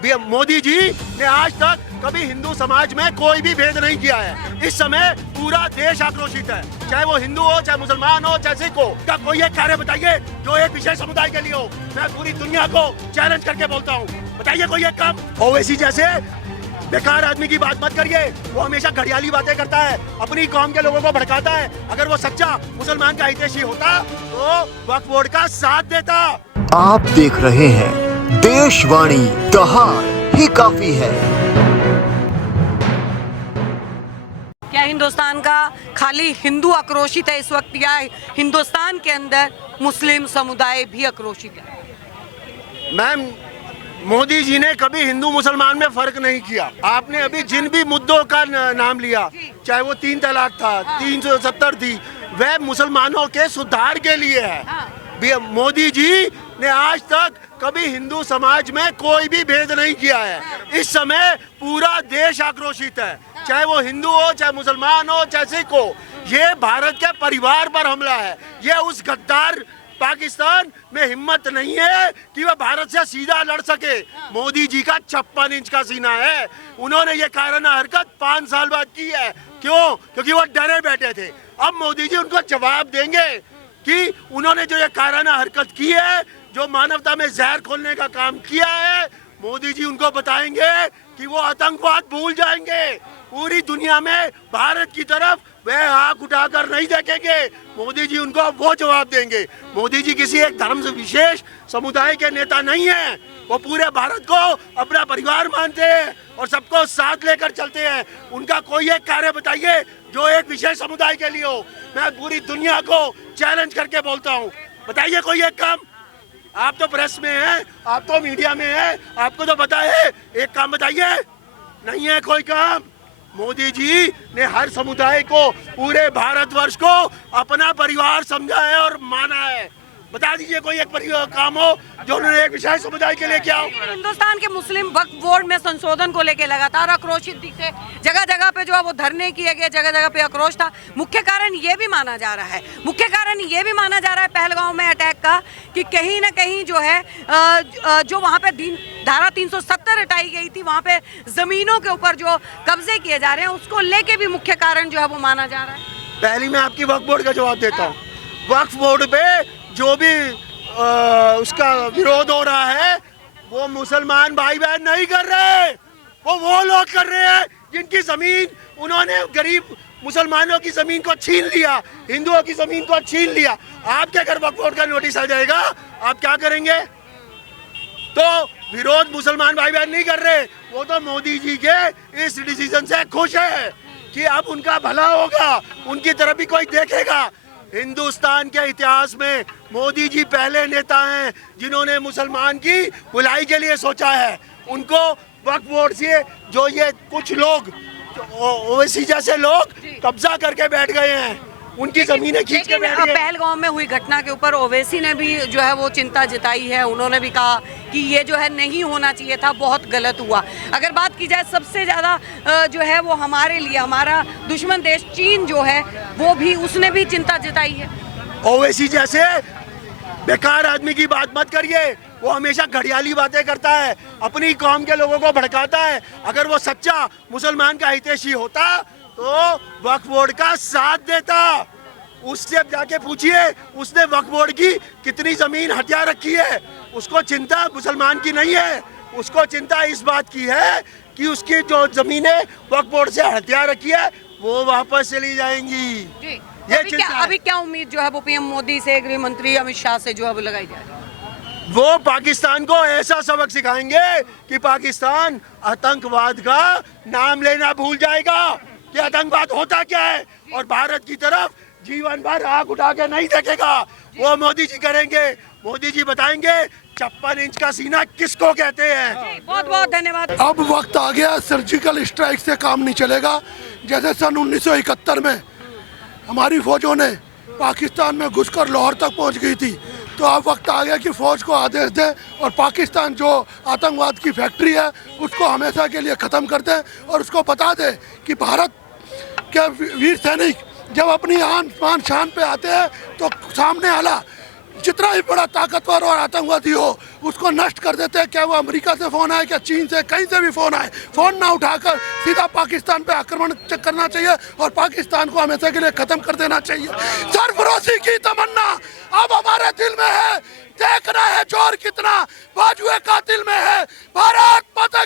मोदी जी ने आज तक कभी हिंदू समाज में कोई भी भेद नहीं किया है। इस समय पूरा देश आक्रोशित है, चाहे वो हिंदू हो, चाहे मुसलमान हो, चाहे सिख हो। क्या कोई एक कार्य बताइए जो एक विशेष समुदाय के लिए हो। मैं पूरी दुनिया को चैलेंज करके बोलता हूँ, बताइए कोई एक काम। ओवैसी जैसे बेकार आदमी की बात मत करिए, वो हमेशा घड़ियाली बातें करता है, अपनी कौम के लोगों को भड़काता है। अगर वो सच्चा मुसलमान का हितैषी होता तो वक्फ बोर्ड का साथ देता। आप देख रहे हैं देशवाणी, दहाड़ ही काफी है। क्या हिंदुस्तान का खाली हिंदू आक्रोशित है इस वक्त, या हिंदुस्तान के अंदर मुस्लिम समुदाय भी आक्रोशित है? मैम, मोदी जी ने कभी हिंदू मुसलमान में फर्क नहीं किया। आपने अभी जिन भी मुद्दों का नाम लिया, चाहे वो 3 तलाक था, 370 थी, वह मुसलमानों के सुधार के लिए है। मोदी जी ने आज तक कभी हिंदू समाज में कोई भी भेद नहीं किया है। इस समय पूरा देश आक्रोशित है, चाहे वो हिंदू हो, चाहे मुसलमान हो, चाहे सिख हो। ये भारत के परिवार पर हमला है। ये उस गद्दार पाकिस्तान में हिम्मत नहीं है कि वह भारत से सीधा लड़ सके। मोदी जी का 56 इंच का सीना है। उन्होंने ये कायराना हरकत 5 साल बाद की है। क्यों? क्योंकि वो डरे बैठे थे। अब मोदी जी उनको जवाब देंगे कि उन्होंने जो ये कायराना हरकत की है, जो मानवता में जहर खोलने का काम किया है, मोदी जी उनको बताएंगे कि वो आतंकवाद भूल जाएंगे। पूरी दुनिया में भारत की तरफ वह आंख उठाकर नहीं देखेंगे। मोदी जी उनको वो जवाब देंगे। मोदी जी किसी एक धर्म से विशेष समुदाय के नेता नहीं है। वो पूरे भारत को अपना परिवार मानते हैं और सबको साथ लेकर चलते हैं। उनका कोई एक कार्य बताइए जो एक विशेष समुदाय के लिए हो। मैं पूरी दुनिया को चैलेंज करके बोलता हूँ, बताइए कोई एक काम। आप तो प्रेस में हैं, आप तो मीडिया में हैं, आपको तो पता है। एक काम बताइए, नहीं है कोई काम। मोदी जी ने हर समुदाय को, पूरे भारतवर्ष को अपना परिवार समझा है और माना है। बता दीजिए कोई एक काम हो जो उन्होंने एक विशेष समुदाय के लिए किया हो। हिंदुस्तान के मुस्लिम वक्फ बोर्ड में संशोधन को लेकर लगातार आक्रोशित दिखे, जगह जगह पे जो है वो धरने किए गए, जगह जगह पे आक्रोश था। मुख्य कारण ये भी माना जा रहा है, पहलगांव में अटैक का, कि कहीं ना कहीं जो है जो वहाँ पे धारा 370 हटाई गई थी, वहाँ पे जमीनों के ऊपर जो कब्जे किए जा रहे हैं, उसको लेके भी मुख्य कारण जो है वो माना जा रहा है। पहली मैं आपकी वक्फ बोर्ड का जवाब देता हूँ। वक्फ बोर्ड पे जो भी उसका विरोध हो रहा है, वो मुसलमान भाई बहन नहीं कर रहे, वो लोग कर रहे हैं जिनकी जमीन उन्होंने गरीब मुसलमानों की जमीन को छीन लिया, हिंदुओं की जमीन को छीन लिया। आपके अगर वक्फ बोर्ड का नोटिस आ जाएगा, आप क्या करेंगे? तो विरोध मुसलमान भाई बहन नहीं कर रहे, वो तो मोदी जी के इस डिसीजन से खुश है कि अब उनका भला होगा, उनकी तरफ भी कोई देखेगा। हिंदुस्तान के इतिहास में मोदी जी पहले नेता हैं जिन्होंने मुसलमान की भलाई के लिए सोचा है। उनको वक्फ बोर्ड से जो ये कुछ लोग, ओवैसी जैसे लोग कब्जा करके बैठ गए हैं, उनकी जमीनें खींच के बैठ गए। पहलगांव में हुई घटना के ऊपर ओवैसी ने भी जो है वो चिंता जताई है। उन्होंने भी कहा कि ये जो है नहीं होना चाहिए था, बहुत गलत हुआ। अगर बात की जाए सबसे ज़्यादा जो है वो हमारे लिए, हमारा दुश्मन देश चीन जो है, वो भी, उसने भी चिंता जताई है। ओवैसी जैसे बेकार आदमी की बात मत करिए, वो हमेशा घड़ियाली बातें करता है, अपनी कौम के लोगों को भड़काता है। अगर वो सच्चा मुसलमान का हितैषी होता तो वक्फ बोर्ड का साथ देता। उससे जाके पूछिए उसने वक्फ बोर्ड की कितनी जमीन हथिया रखी है। उसको चिंता मुसलमान की नहीं है, उसको चिंता इस बात की है कि उसकी जो जमीनें वक्फ बोर्ड से हथिया रखी है वो वापस चली जाएंगी। ये अभी क्या उम्मीद जो है वो पीएम मोदी से, गृह मंत्री अमित शाह से जो है वो लगाई जा रही है? वो पाकिस्तान को ऐसा सबक सिखाएंगे कि पाकिस्तान आतंकवाद का नाम लेना भूल जाएगा कि आतंकवाद होता क्या है, और भारत की तरफ जीवन भर आंख उठा के नहीं देखेगा। वो मोदी जी करेंगे। मोदी जी बताएंगे 56 इंच का सीना किसको कहते हैं। बहुत बहुत धन्यवाद। अब वक्त आ गया, सर्जिकल स्ट्राइक से काम नहीं चलेगा। जैसे सन 1971 में हमारी फौजों ने पाकिस्तान में घुसकर लाहौर तक पहुंच गई थी, तो अब वक्त आ गया कि फौज को आदेश दें और पाकिस्तान जो आतंकवाद की फैक्ट्री है उसको हमेशा के लिए ख़त्म कर दें, और उसको बता दें कि भारत के वीर सैनिक जब अपनी आन शान पे आते हैं तो सामने आला जितना ही बड़ा ताकतवर और आतंकवादी हो उसको नष्ट कर देते हैं। क्या वो अमेरिका से फ़ोन आए, क्या चीन से, कहीं से भी फ़ोन आए, फ़ोन ना उठाकर सीधा पाकिस्तान पे आक्रमण करना चाहिए और पाकिस्तान को हमेशा के लिए ख़त्म कर देना चाहिए। सरफरोशी की तमन्ना अब हमारे दिल में है, देखना है जोर कितना बाजुए कातिल में है। भारत माता